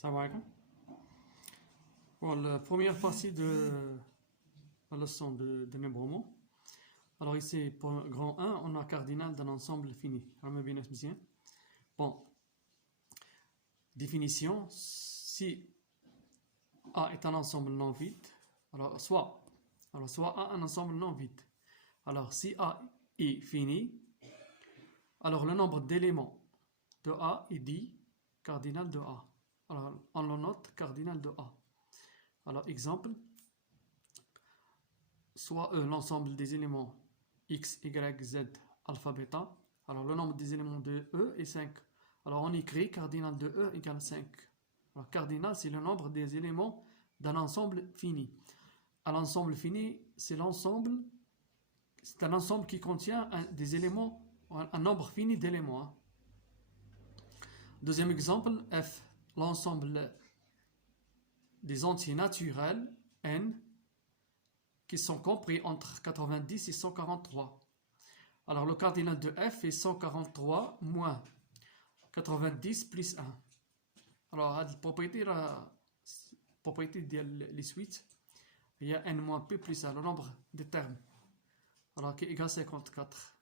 Salam alaikum. Bon, la première partie de la leçon de Nebromo. Alors ici, pour grand 1, on a cardinal d'un ensemble fini. Bon, définition, si A est un ensemble non vide, alors soit A un ensemble non vide. Alors si A est fini, alors le nombre d'éléments de A est dit cardinal de A. Alors on le note cardinal de A. Alors exemple, soit l'ensemble des éléments x, y, z, alpha, bêta. Alors le nombre des éléments de E est 5. Alors on écrit cardinal de E égale 5. Alors cardinal, c'est le nombre des éléments d'un ensemble fini. Un ensemble fini, c'est un ensemble qui contient des éléments, un nombre fini d'éléments. Deuxième exemple, F, l'ensemble des entiers naturels n qui sont compris entre 90 et 143. Alors le cardinal de F est 143 moins 90 plus 1. Alors la propriété les suites, il y a n moins p plus 1, le nombre de termes. Alors qui est égal à 54.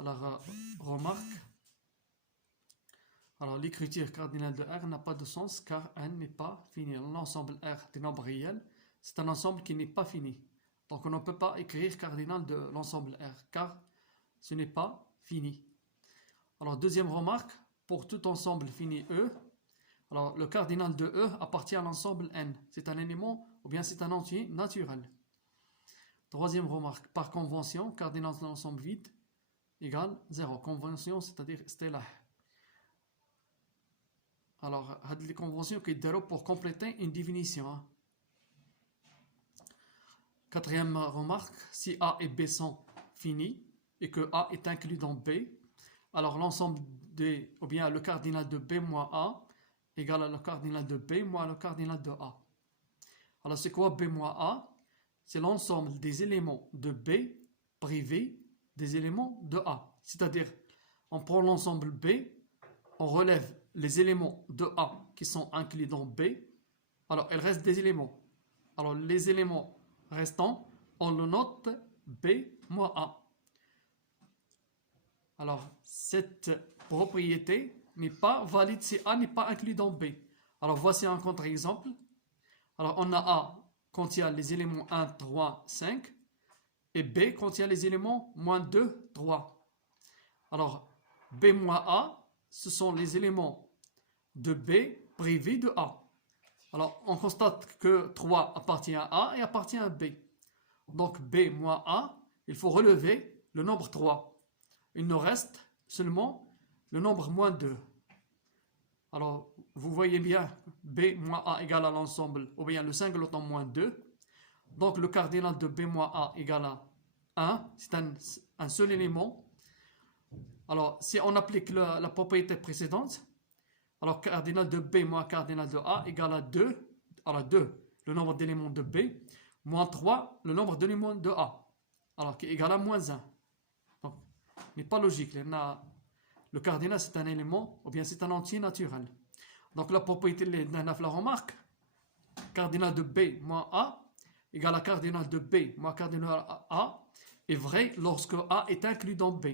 Alors remarque. Alors l'écriture cardinale de R n'a pas de sens car n n'est pas fini. L'ensemble R des nombres réels, c'est un ensemble qui n'est pas fini. Donc on ne peut pas écrire cardinal de l'ensemble R car ce n'est pas fini. Alors deuxième remarque, pour tout ensemble fini E, alors le cardinal de E appartient à l'ensemble N. C'est un élément ou bien c'est un entier naturel. Troisième remarque, par convention, cardinal de l'ensemble vide égale 0. Convention, c'est-à-dire stellaire. Alors, il y a des conventions qui sont pour compléter une définition. Quatrième remarque, si A et B sont finis et que A est inclus dans B, alors l'ensemble ou bien le cardinal de B moins A égale à le cardinal de B moins le cardinal de A. Alors, c'est quoi B moins A? C'est l'ensemble des éléments de B privés des éléments de A. C'est-à-dire, on prend l'ensemble B, on relève les éléments de A qui sont inclus dans B, alors il reste des éléments. Alors les éléments restants, on le note B moins A. Alors cette propriété n'est pas valide si A n'est pas inclus dans B. Alors voici un contre-exemple. Alors on a A contient les éléments 1, 3, 5 et B contient les éléments moins 2, 3. Alors B moins A, ce sont les éléments de B privés de A. Alors, on constate que 3 appartient à A et appartient à B. Donc, B moins A, il faut relever le nombre 3. Il nous reste seulement le nombre moins 2. Alors, vous voyez bien, B moins A égale à l'ensemble, ou bien le singleton moins 2. Donc, le cardinal de B moins A égale à 1. C'est un seul élément. Alors, si on applique la propriété précédente, alors cardinal de B moins cardinal de A égale à 2, alors 2, le nombre d'éléments de B, moins 3, le nombre d'éléments de A, alors qui est égal à moins 1. Donc, ce n'est pas logique. Le cardinal, c'est un élément, ou bien c'est un entier naturel. Donc, la propriété de la remarque, cardinal de B moins A égale à cardinal de B moins cardinal de A, est vrai lorsque A est inclus dans B.